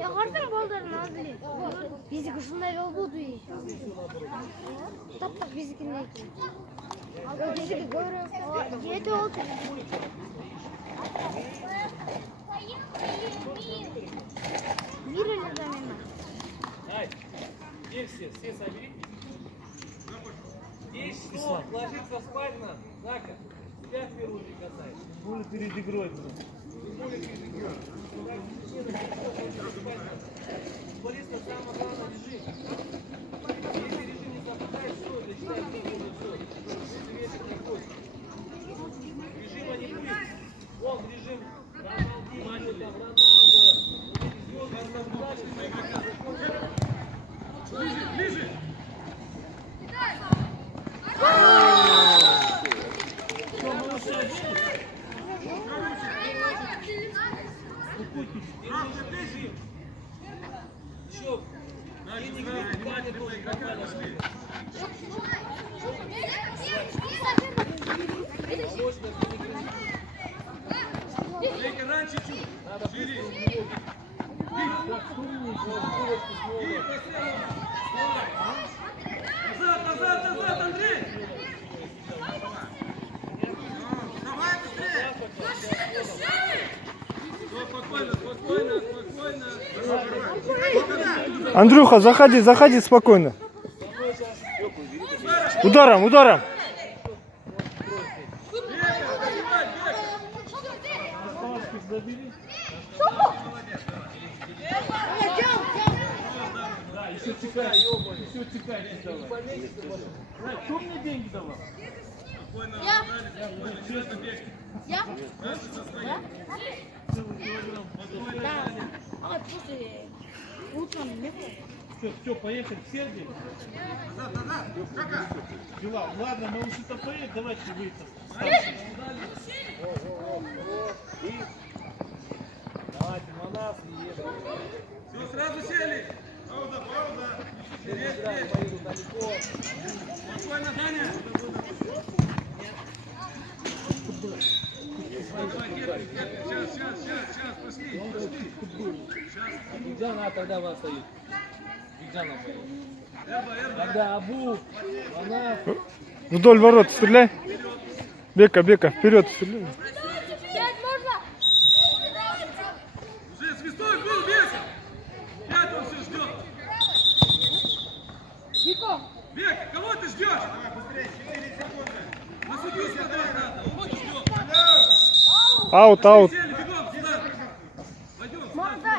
Ya kartın baldarın azli. Bizi kışında yol buldu iş. Taptak bizikindeki. Bizi bir görüyoruz. Yedi oldu. Bir öyle zaman. Ай, где все соберитесь. Есть что ложиться спать надо. Зака, тебя в первую прикасаешь. Будет перед игрой. Футболиста самое главное режим. Если режим не совпадает, все, это считается все. Ветер не будет. Режима не будет. Вон режим Роналдинho, там Роналдо. Ближе! Еще внимательно игрока нашли. Лейка, раньше чуть. Надо шире. Назад, Андрей! Давай быстрее! Спокойно. Андрюха, заходи спокойно. Ударом. Еще чекай, давай. Кто мне деньги давал? Я? Да. А после утром не было. Все, поехали в Сербию. Дела. Ладно, мы уже-то поедем, давайте выйдем. Давайте, Манас и едем. Все, сразу сели. Пауза. Поеду далеко. Спокойно, Даня. Сейчас, пошли. Где она тогда вас стоит? Где она поедет? Тогда Абу, Манас. Вдоль ворот стреляй. Бека, вперед стреляй. Уже свистой был, Бека. Пятого все ждет. Бека, кого ты ждешь? Давай, быстрее, 4 секунды. На судью смотреть надо, он вот ждет. Аут. Бегом сюда. Пойдем, сюда.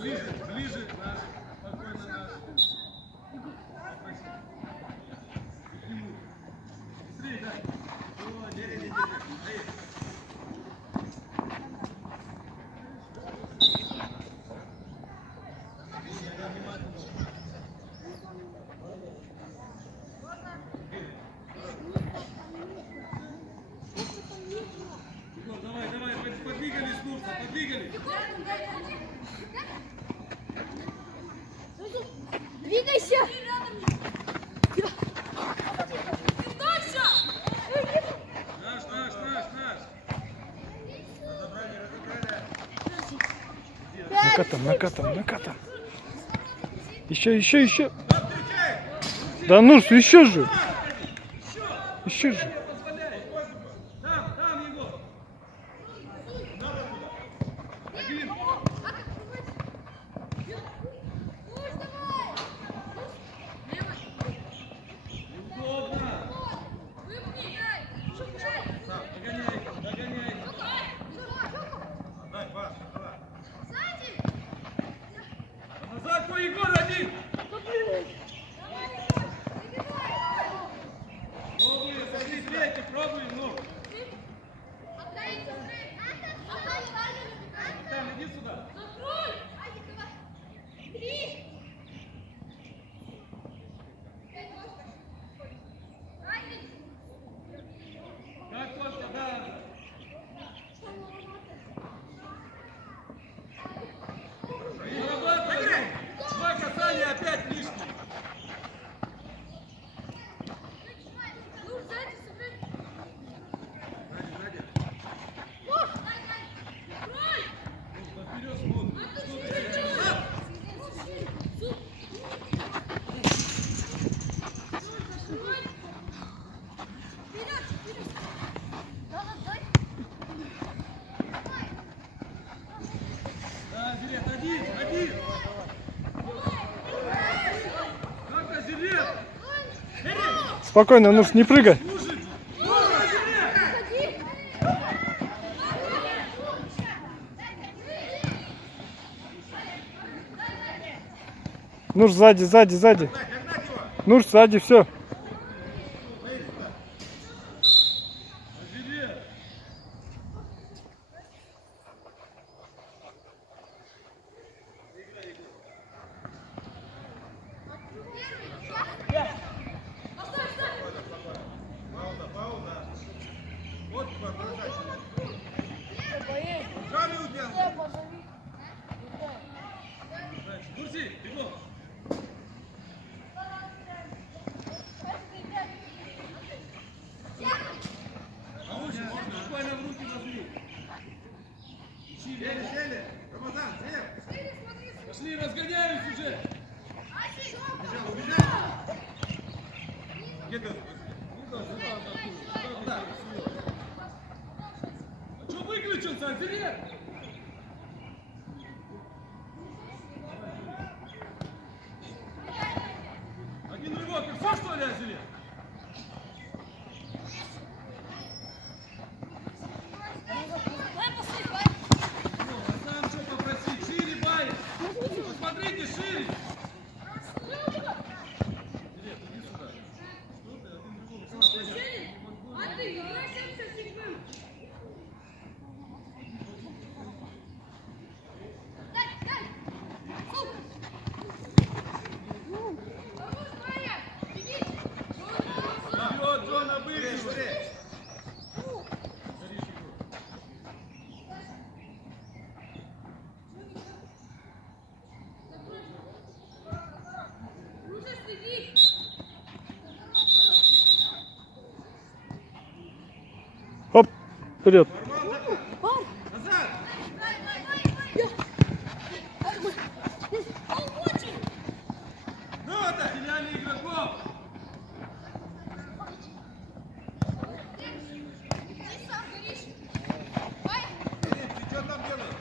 Ближе, наш. Спокойно, наш. Быстрее, да. О, держи. Давай, подвигались, Нурса, подвигались. Двигайся! Накатом. Еще. Да ну, еще же. Там его. Один. Зилет, один. Как-то Зилет. Спокойно, Нуш, не прыгай. Слушай. Нуш, сзади. Нуш, сзади, все. Зилет. Курси, бегом. Научи, можно буквально в руки возьми. Ищи, Сели. Рамазан, пошли, разгоняемся уже. Где ты? А что выключился, Азелет? Один рывок, и все, что ли, Азелет? А сам что попросить? Шире, Бай! Посмотрите, шире! Азелет, иди сюда. Что ты? Один рывок. Вперед, Джон, обыгрывай! Хоп, вперед. Назад! Ну, это финальный игроков! Ты что там делаешь?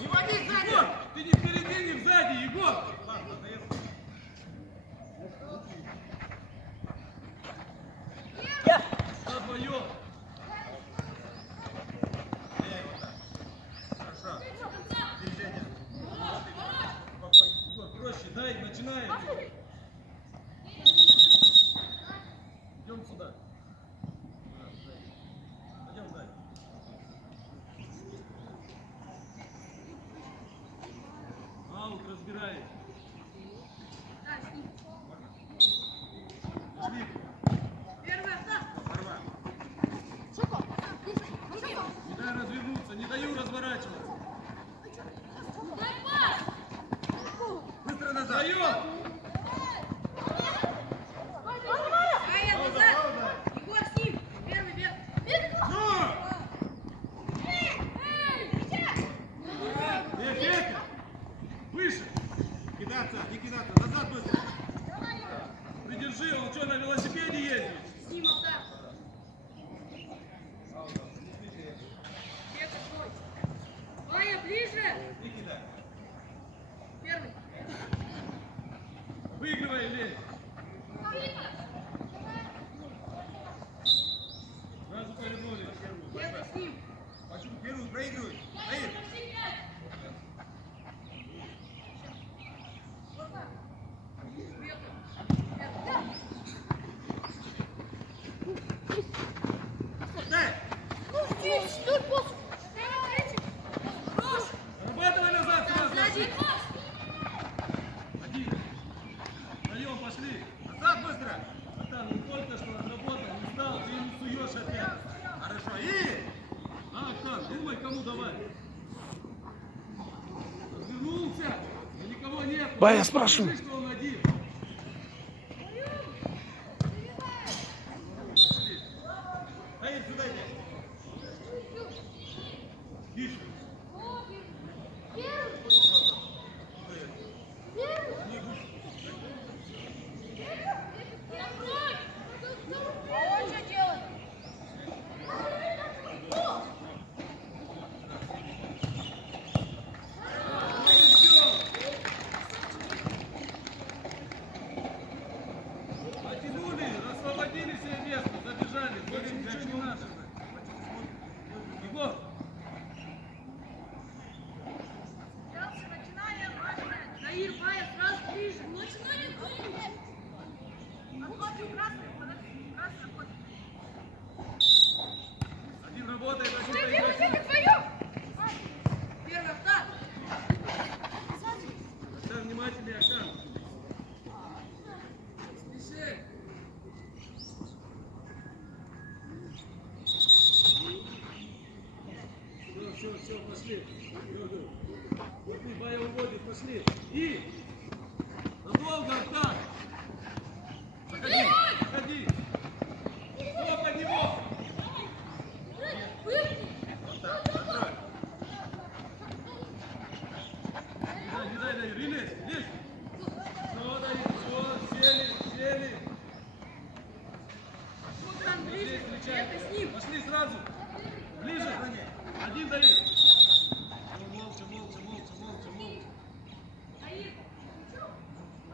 Егор, ты не впереди, не сзади, Егор! Твое! Хорошо. Движение. Егор, проще, дай, начинай. Идем сюда. Пойдем сзади. Аут разбирай. Пошли. Порвал. Не дай развернуться, не даю разворачиваться. Быстро назад. Дает! Петя! Выше! Кидаться, не кидаться. Назад быстро. Придержи, он что, на велосипеде ездит? Не кидай. Выигрывай, Лень! Сразу повернули. Почему первый проигрывает? Наир. Дай. Зарабатывай назад сразу! Один! Вдвоем пошли! Назад быстро. Братан, ну только что отработал, не стал, ты не суешь опять! Хорошо. И. А, Актан, думай, кому давай! Развернулся! Да никого нет! Бай, я спрашиваю. Скажи, что он один! Наир, сюда иди. Тише! все, пошли. Вот мы Бая уводит, пошли. И надолго так. Заходи, заходи. Стоп от него. Вот так, закрой. Не дай, лезь. Все, дай, все, сели. Здесь встречай. Пошли сразу. Ближе. Один дает. Молча.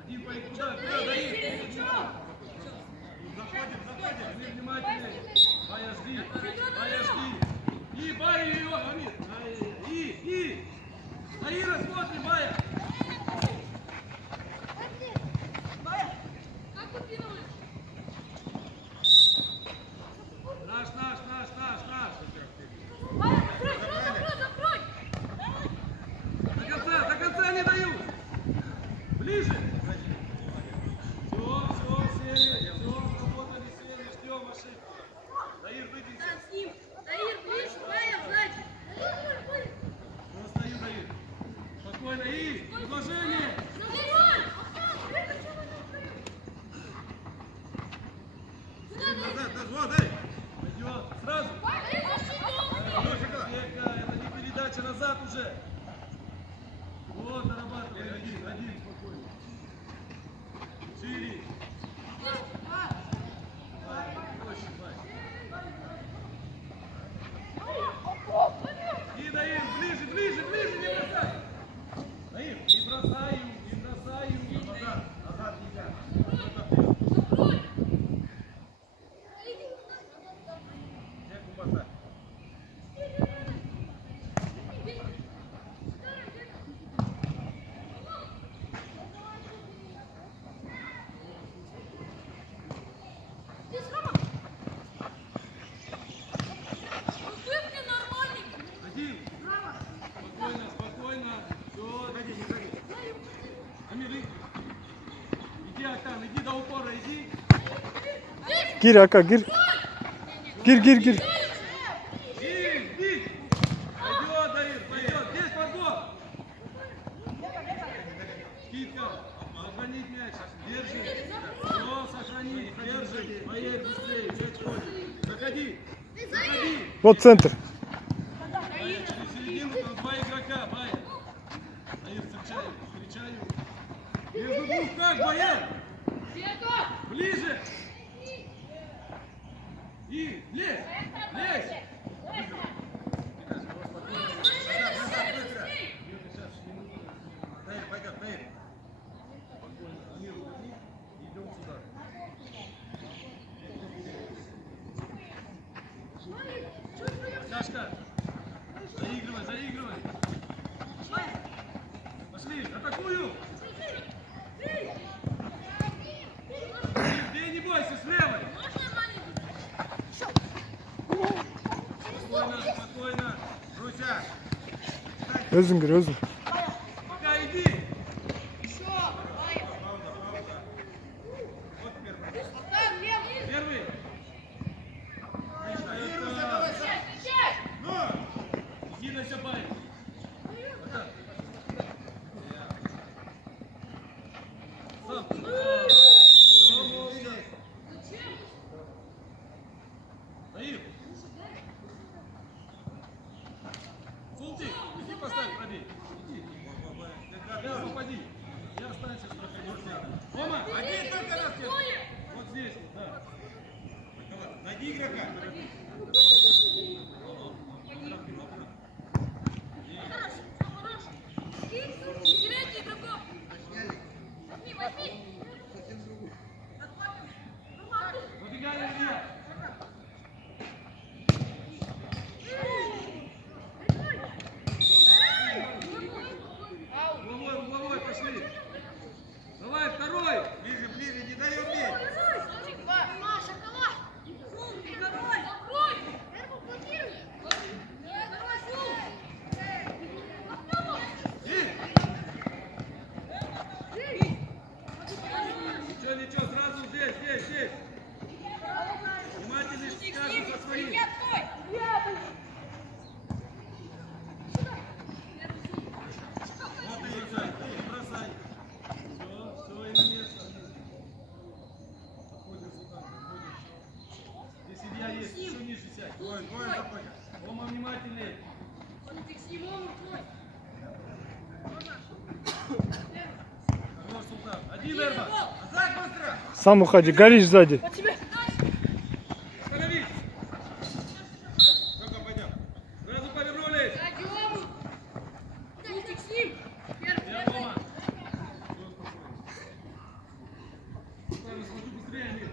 Один поедет куда дает. Заходим. Не внимательнее. Бая, жди. И Бая ее говорит. И. Аира, смотрим, Бая. Наш. До конца не дают. Ближе. Все, сели. Все, работали, сели. Ждем ошибку. Даир, выйдите. Просто Даир. Спокойно. И предложение. Назад, дай. Пойдет. Сразу. Это не передача назад уже. Вот, нарабатывай. Один, спокойно. Шире. И Даир, ближе, не бросай. Даир, не бросай. Назад нельзя. Спокойно. Все, ходи. Амир, иди, Актан, иди до упора, иди. Gir Aka gir. Gir. Пойдет, Даир, пойдет. Здесь подбор. Скидка. Сохранить мяч. Держи. Все, сохрани. Держи. Поедь быстрее. Мяч ходит. Заходи. Вот центр. Через середину там два игрока, Бая. Даир, встречаю. Между двух как, Бая? Ближе. И лезь. Даир, пойдет. Спокойно. Амир, угодни. Идем сюда. Сашка. Заигрывай. Пошли, атакую. Ты не бойся, с левой. Спокойно. Руся. Özüm gir. Пока иди. Вот первый. Иди на Сябай. Даир. Султик, иди поставь, пробей. Иди. Я попади. Я останься с проходом. Рома, один только раз. Вот здесь, да. Найди игрока. Выбегай, Илья. Угловой, пошли. Давай, второй. Ближе, не даем бить. Хорош, Султан. Один Эрбан. Назад быстро. Сам уходи, горишь сзади. Остановись. Только пойдем. Сразу повернулись. Я дома. Правильно, смотрю быстрее, Амир.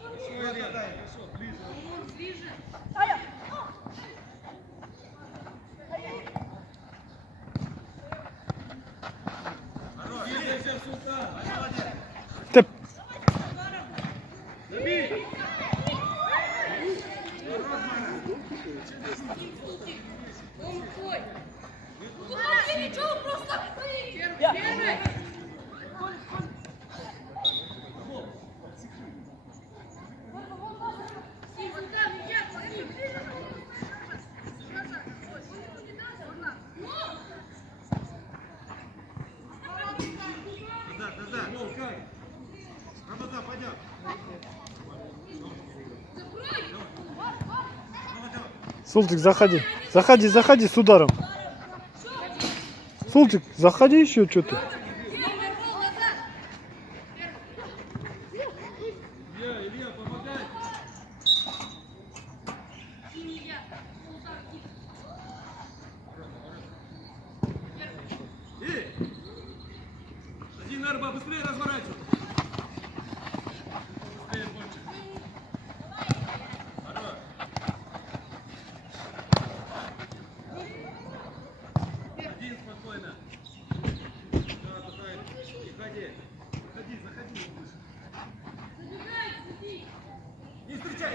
Хорошо, Илья. Хорошо, ближе. Хорош. Есть, Султан. Молодец. Ты Забей. Да. Гол, как? Рамазан, пойдем. Султик, заходи. Заходи с ударом. Султик, заходи еще что-то. Илья, помогай. Эй! Один Эрба, быстрее разворачивай. Быстрее больше. Хорош. Один спокойно. Да, пускай. Не ходи. Заходи. Не встречай.